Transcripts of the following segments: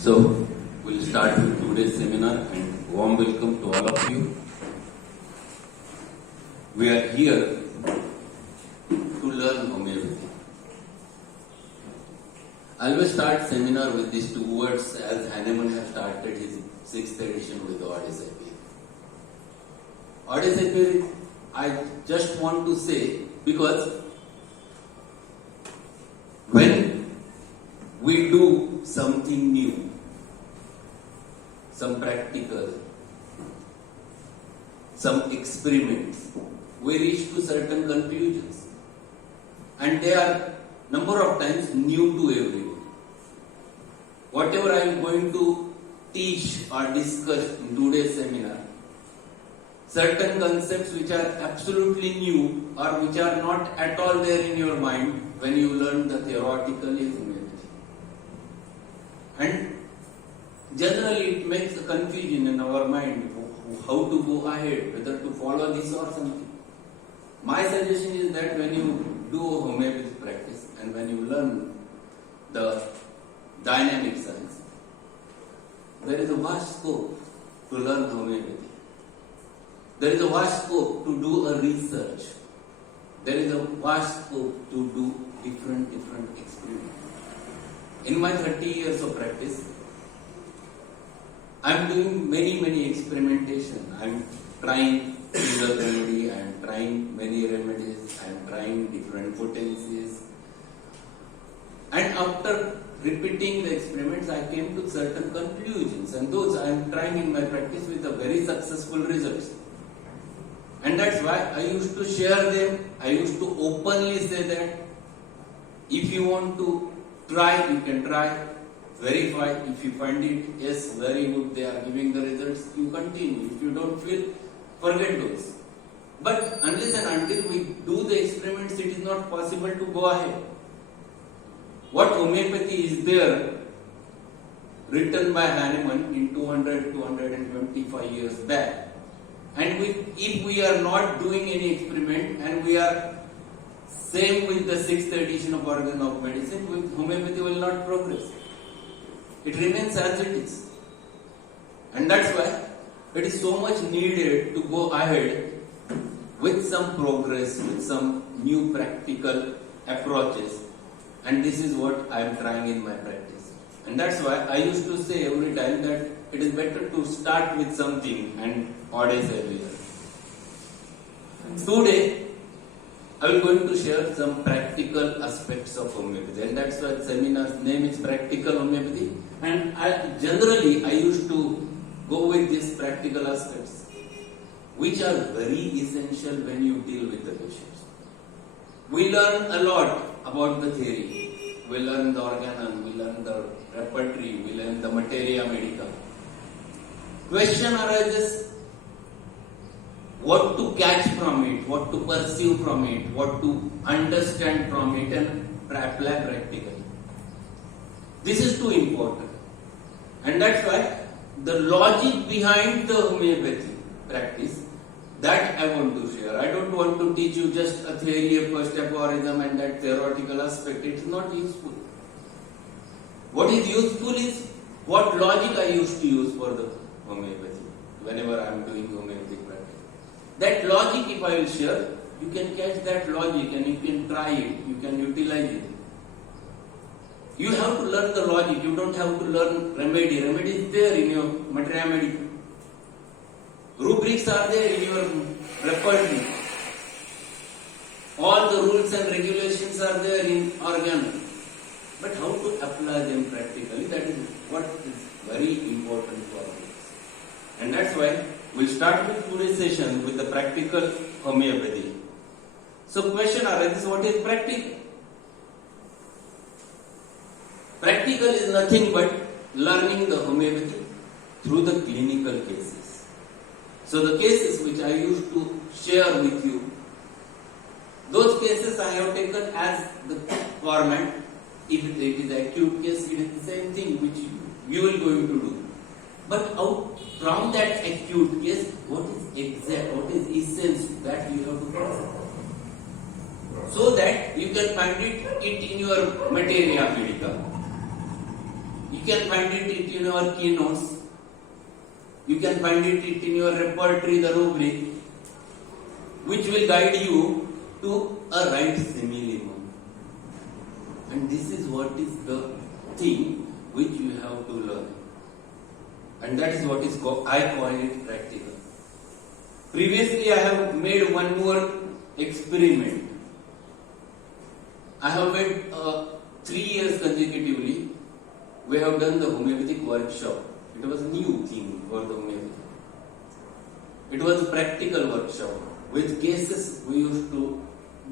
So, we'll start with today's seminar and warm welcome to all of you. We are here to learn homeopathy. I will start seminar with these two words as Hahnemann has started his 6th edition with the Odysseus. Odysseus, I just want to say because when we do something new, some practical, some experiments, we reach to certain conclusions. And they are number of times new to everyone. Whatever I am going to teach or discuss in today's seminar, certain concepts which are absolutely new or which are not at all there in your mind when you learn the theoretical homeopathy. And generally it makes a confusion in our mind how to go ahead, whether to follow this or something. My suggestion is that when you do homeopathy practice and when you learn the dynamic science, there is a vast scope to learn homeopathy. There is a vast scope to do a research. There is a vast scope to do different experiments. In my 30 years of practice, I am doing many experimentation. I am trying single remedy, I am trying many remedies, I am trying different potencies. And after repeating the experiments, I came to certain conclusions, and those I am trying in my practice with a very successful results. And that's why I used to share them. I used to openly say that if you want to try, you can try. Verify. If you find it, yes, very good, they are giving the results, you continue. If you don't feel, forget those. But unless and until we do the experiments, it is not possible to go ahead. What homeopathy is there, written by Hahnemann in 225 years back. And if we are not doing any experiment and we are same with the 6th edition of Organ of Medicine, with homeopathy will not progress. It remains as it is. And that's why it is so much needed to go ahead with some progress, with some new practical approaches. And this is what I am trying in my practice. And that's why I used to say every time that it is better to start with something and Odysseus earlier. Today, I will going to share some practical aspects of homeopathy, and that's why the seminar's name is Practical Homeopathy. And generally I used to go with these practical aspects, which are very essential when you deal with the patients. We learn a lot about the theory. We learn the organon, we learn the repertory, we learn the materia medica. Question arises, what to catch from it, what to perceive from it, what to understand from it and apply practically. This is too important. And that's why the logic behind the homeopathy practice, that I want to share. I don't want to teach you just a theory, a first aphorism and that theoretical aspect. It is not useful. What is useful is what logic I used to use for the homeopathy whenever I am doing homeopathic practice. That logic, if I will share, you can catch that logic and you can try it, you can utilize it. You have to learn the logic, you don't have to learn remedy. Remedy is there in your materia medica. Rubrics are there in your repertory. All the rules and regulations are there in organon. But how to apply them practically, that is what is very important for us. And that's why we'll start with today's session with the practical homeopathy. So question arises, what is practical? Practical is nothing but learning the homeopathy through the clinical cases. So the cases which I used to share with you, those cases I have taken as the format. If it is acute case, it is the same thing which you will going to do. But out from that acute case, what is exact, what is essence, that you have to process. So that you can find it in your materia medica. You can find it in your keynotes. You can find it in your repertory, the rubric, which will guide you to a right simile. And this is what is the thing which you have to learn. And that is what is called, I call it practical. Previously I have made one more experiment. I have made 3 years consecutively. We have done the homeopathic workshop. It was a new thing for the homeopathy. It was a practical workshop with cases. We used to,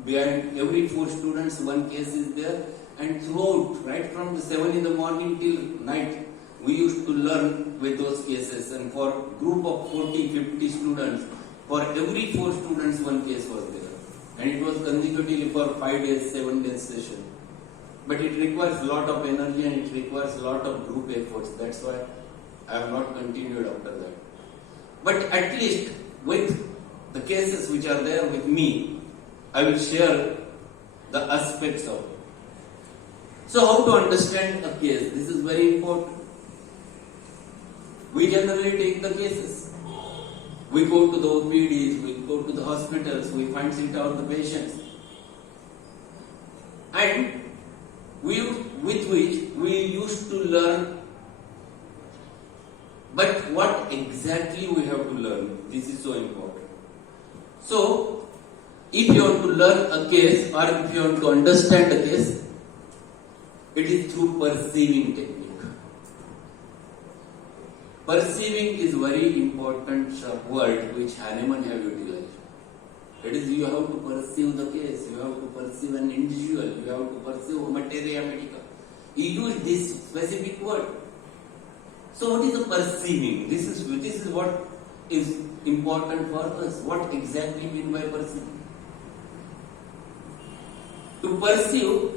behind every 4 students, 1 case is there, and throughout, right from the 7 in the morning till night, we used to learn with those cases. And for group of 40, 50 students, for every 4 students, 1 case was there. And it was consecutively for 5 days, 7 days session. But it requires a lot of energy and it requires a lot of group efforts. That's why I have not continued after that. But at least with the cases which are there with me, I will share the aspects of it. So how to understand a case? This is very important. We generally take the cases. We go to the OPDs, we go to the hospitals, we find it out the patients. And with which we used to learn. But what exactly we have to learn? This is so important. So, if you want to learn a case or if you want to understand a case, it is through perceiving technique. Perceiving is very important word which Hahnemann have utilized. It is you have to perceive the case, you have to perceive an individual, you have to perceive materia medica. He used this specific word. So what is the perceiving? This is what is important for us. What exactly mean by perceiving? To perceive,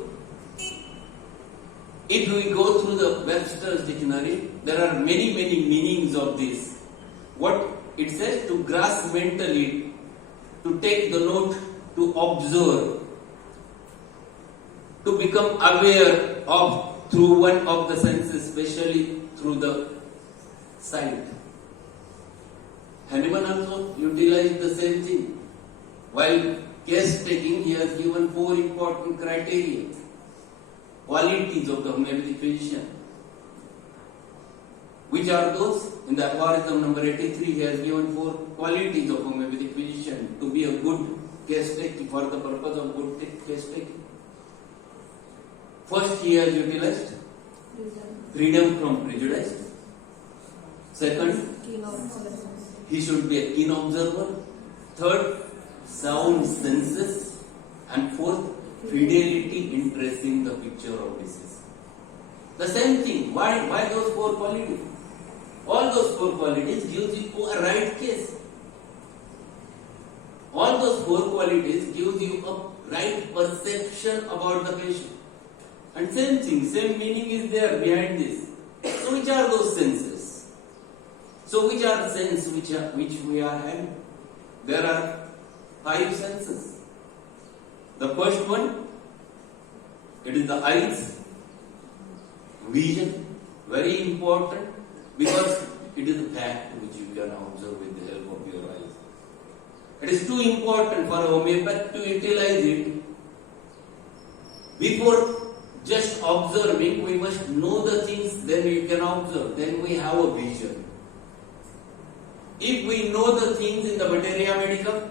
if we go through the Webster's dictionary, there are many meanings of this. What it says, to grasp mentally, to take the note, to observe, to become aware of through one of the senses, especially through the sight. Hahnemann also utilized the same thing. While case taking, he has given 4 important criteria, qualities of the homeopathic physician. Which are those? In the aphorism number 83, he has given 4 qualities of homeopathic physician to be a good case taking, for the purpose of good case taking. First, he has utilized freedom from prejudice. Second, he should be a keen observer. Third, sound senses. And fourth, fidelity in tracing the picture of disease. The same thing. Why those 4 qualities? All those 4 qualities gives you a right case. All those 4 qualities gives you a right perception about the patient. And same thing, same meaning is there behind this. So which are those senses? So which are the senses which we are having? There are 5 senses. The first one, it is the eyes, vision, very important because it is a fact which you can observe with the help of your eyes. It is too important for a homeopath to utilize it. Before just observing, we must know the things, then you can observe, then we have a vision. If we know the things in the materia medica,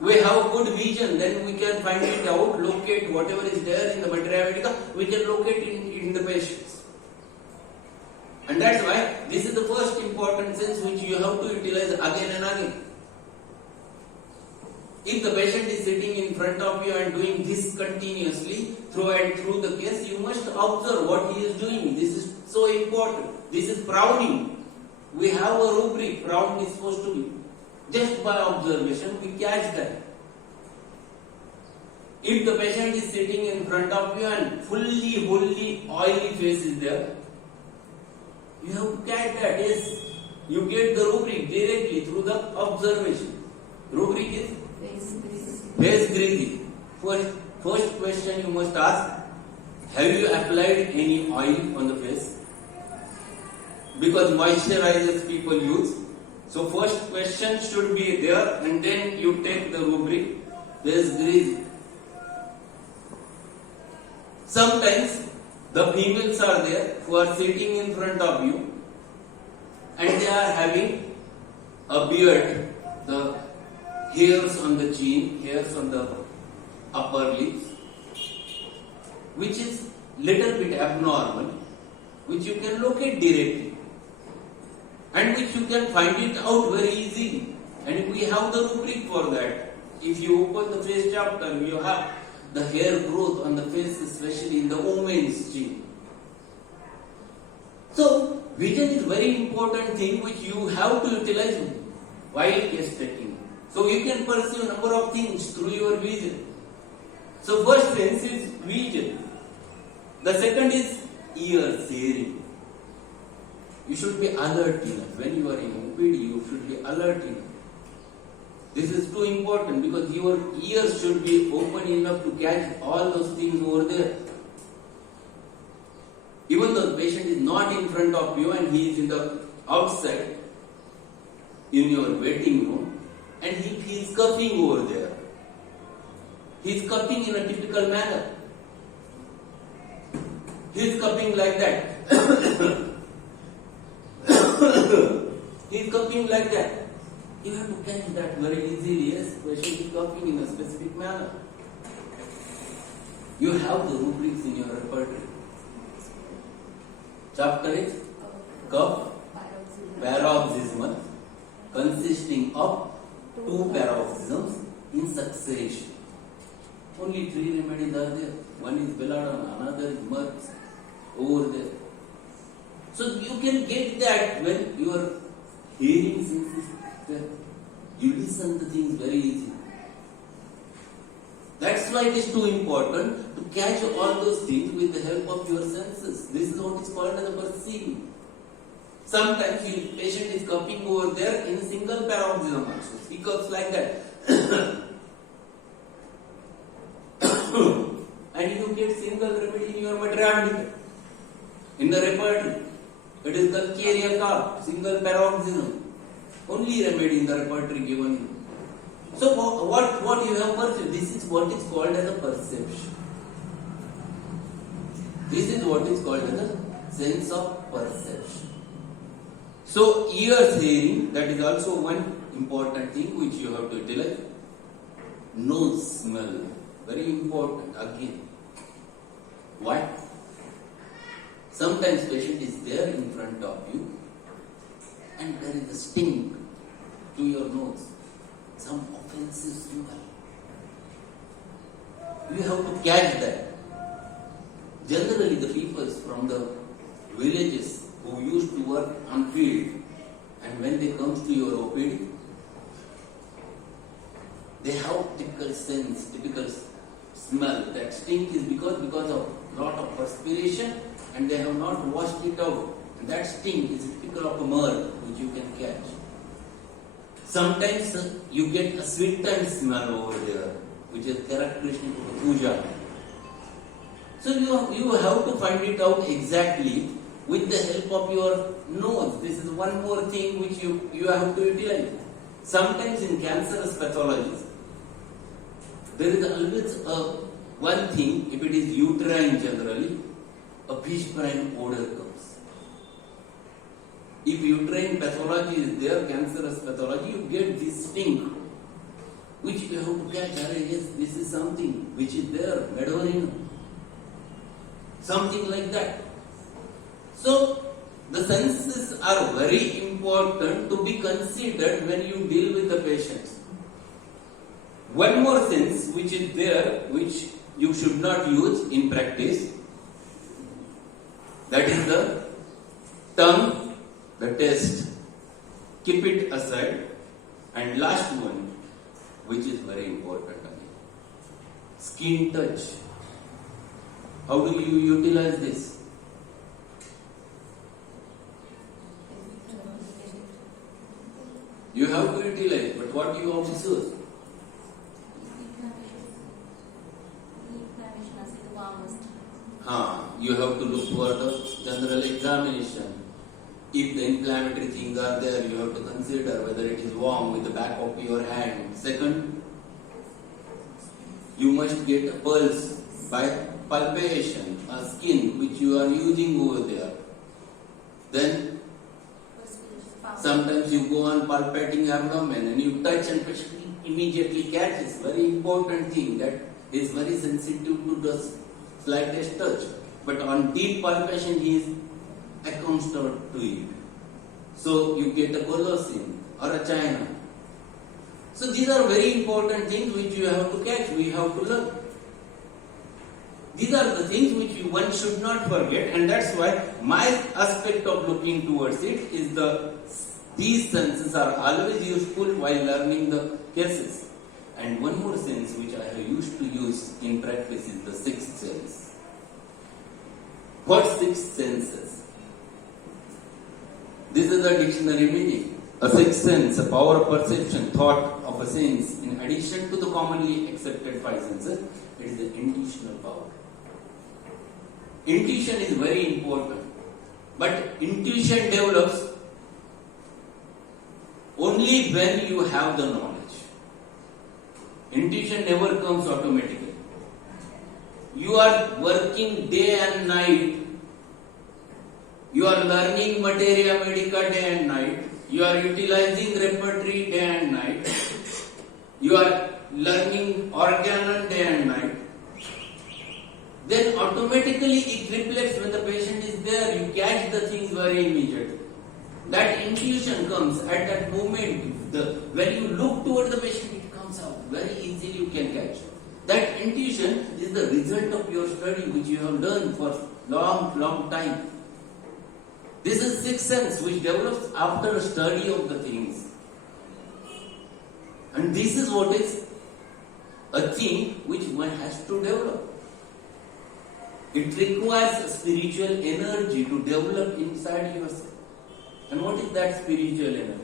we have good vision, then we can find it out, locate whatever is there in the materia medica, we can locate in the patients. And that's why this is the first important sense which you have to utilize again and again. If the patient is sitting in front of you and doing this continuously through and through the case, you must observe what he is doing. This is so important. This is frowning. We have a rubric, frown is supposed to be. Just by observation, we catch that. If the patient is sitting in front of you and fully, wholly oily face is there, you have to catch that. Yes, you get the rubric directly through the observation. Rubric is face greasy. First question you must ask, Have you applied any oil on the face? Because moisturizers people use. So first question should be there, and then you take the rubric. There is grease. Sometimes the females are there who are sitting in front of you and they are having a beard, the hairs on the chin, hairs on the upper lips, which is little bit abnormal, which you can locate directly and which you can find it out very easily, and we have the rubric for that. If you open the face chapter, you have the hair growth on the face, especially in the woman's chin. So vision is very important thing which you have to utilize while case taking. So you can perceive number of things through your vision. So first sense is vision. The second is ears, hearing. You should be alert enough. When you are in OPD, you should be alert enough. This is too important because your ears should be open enough to catch all those things over there. Even though the patient is not in front of you and he is in the outside, in your waiting room, and he is coughing over there. He is coughing in a typical manner. He is coughing like that. He is coughing like that. You have to catch that very easily. Yes, patient is coughing in a specific manner. You have the rubrics in your repertoire. Chapter is cough paroxysmal, consisting of 2 paroxysms in succession. Only 3 remedies are there. One is belladonna, another is myrrh over there. So you can get that when your hearing sense is there. You listen to things very easily. That's why it is too important to catch all those things with the help of your senses. This is what is called as a perceiving. Sometimes the patient is coughing over there in single paroxysm also. He coughs like that. And you get single remedy in your maternity. In the repertoire, it is called carrier cough, single paroxysm. Only remedy in the repertoire given you. So what you have perceived, this is what is called as a perception. This is what is called as a sense of perception. So ears, hearing, that is also one important thing which you have to utilize. Nose, smell, very important again. Why? Sometimes patient is there in front of you and there is a sting to your nose, some offensive smell. You have to catch that. Generally the people from the villages who used to work on field, and when they come to your OPD, they have typical sense, typical smell. That stink is because of lot of perspiration and they have not washed it out. And that stink is typical of a myrrh which you can catch. Sometimes you get a sweetened smell over there, which is characteristic of puja. So you have to find it out exactly with the help of your nose. This is one more thing which you have to utilize. Sometimes in cancerous pathologies, there is always one thing, if it is uterine generally, a fish brine odor comes. If uterine pathology is there, cancerous pathology, you get this stink, which you have to catch. Yes, this is something which is there, medorinum. Something like that. So, the senses are very important to be considered when you deal with the patients. One more sense which is there, which you should not use in practice, that is the tongue, the taste. Keep it aside. And last one, which is very important again, skin touch. How do you utilize this? You have to utilize, but what do you observe? you have to look for the general examination. If the inflammatory things are there, you have to consider whether it is warm with the back of your hand. Second, you must get a pulse by palpation, a skin which you are using over there. Then sometimes you go on palpating abdomen and you touch and patient immediately catches. Very important thing, that is very sensitive to the slightest touch. But on deep palpation he is accustomed to it. So you get a colosine or a china. So these are very important things which you have to catch, we have to learn. These are the things which one should not forget, and that's why my aspect of looking towards it is these senses are always useful while learning the cases. And one more sense which I have used to use in practice is the sixth sense. What sixth senses? This is the dictionary meaning. A sixth sense, a power of perception, thought of a sense, in addition to the commonly accepted five senses, it is the intuitional power. Intuition is very important, but intuition develops only when you have the knowledge. Intuition never comes automatically. You are working day and night. You are learning materia medica day and night. You are utilizing repertory day and night. You are learning organon day and night. Then automatically it reflects when the patient is there. You catch the things very immediately. That intuition comes at that moment. When you look toward the patient, it comes out very easily. You can catch. That intuition is the result of your study, which you have learned for long time. This is sixth sense, which develops after a study of the things. And this is what is a thing which one has to develop. It requires spiritual energy to develop inside yourself. And what is that spiritual energy?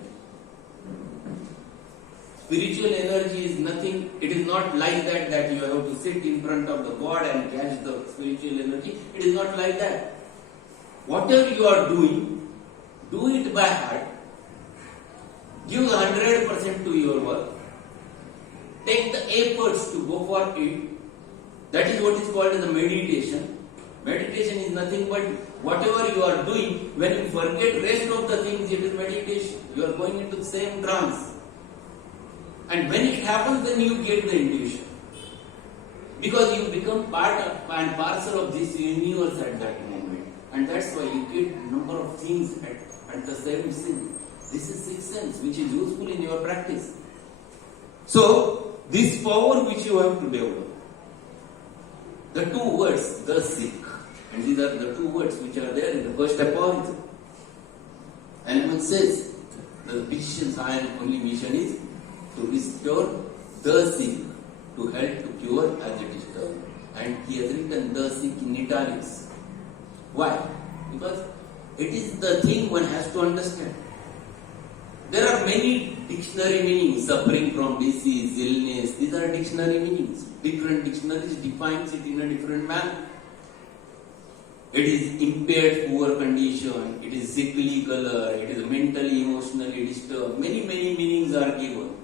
Spiritual energy is nothing, it is not like that you have to sit in front of the God and catch the spiritual energy. It is not like that. Whatever you are doing, do it by heart. Give 100% to your work. Take the efforts to go for it. That is what is called as the meditation. Meditation is nothing but whatever you are doing, when you forget rest of the things, it is meditation. You are going into the same trance. And when it happens, then you get the intuition. Because you become part of and parcel of this universe at that moment. And that's why you get number of things at the same scene. This is sixth sense, which is useful in your practice. So, this power which you have to develop. The two words, the sick. And these are the two words which are there in the first aphorism. Hahnemann says, the physician's only mission is to restore the sick, to help to cure as it is done. And he has written the sick in italics. Why? Because it is the thing one has to understand. There are many dictionary meanings, suffering from disease, illness. These are dictionary meanings. Different dictionaries defines it in a different manner. It is impaired poor condition, it is sickly color, it is mentally, emotionally disturbed. Many meanings are given.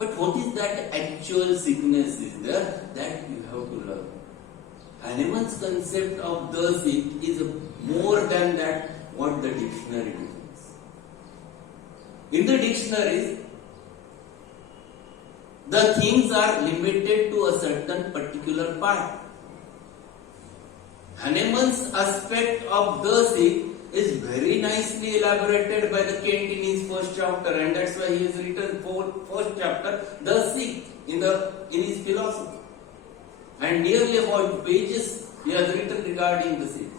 But what is that actual sickness is there? That you have to learn. Hahnemann's concept of the sick is more than that what the dictionary defines. In the dictionaries, the things are limited to a certain particular part. Hahnemann's aspect of the sick is very nicely elaborated by the Kent in his first chapter, and that's why he has written first chapter, the sick, in his philosophy. And nearly about pages he has written regarding the sick.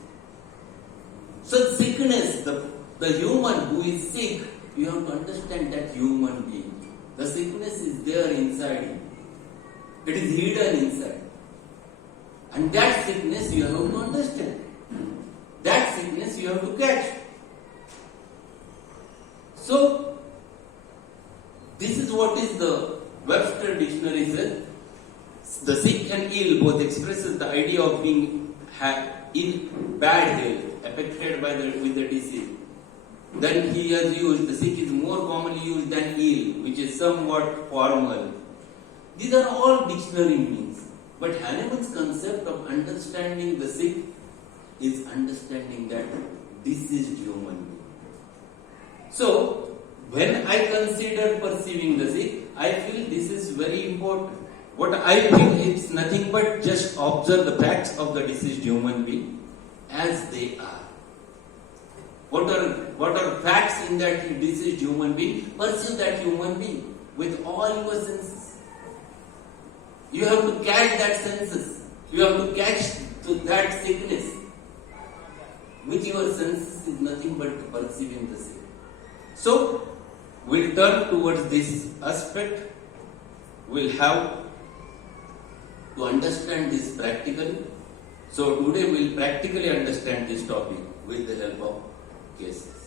So sickness, the human who is sick, you have to understand that human being. The sickness is there inside him. It is hidden inside. And that sickness you have to understand. That sickness you have to catch. So, this is what is the Webster dictionary says. The sick and ill both expresses the idea of being in bad health, affected by with the disease. Then he has used, the sick is more commonly used than ill, which is somewhat formal. These are all dictionary meanings. But Hahnemann's concept of understanding the sick is understanding that deceased human being. So, when I consider perceiving the sick, I feel this is very important. What I feel is nothing but just observe the facts of the deceased human being as they are. What are facts in that deceased human being? Perceive that human being with all your senses. You have to catch that senses. You have to catch to that sickness. With your senses is nothing but perceiving the sick. So, we'll turn towards this aspect. We'll have to understand this practically. So today we'll practically understand this topic with the help of cases.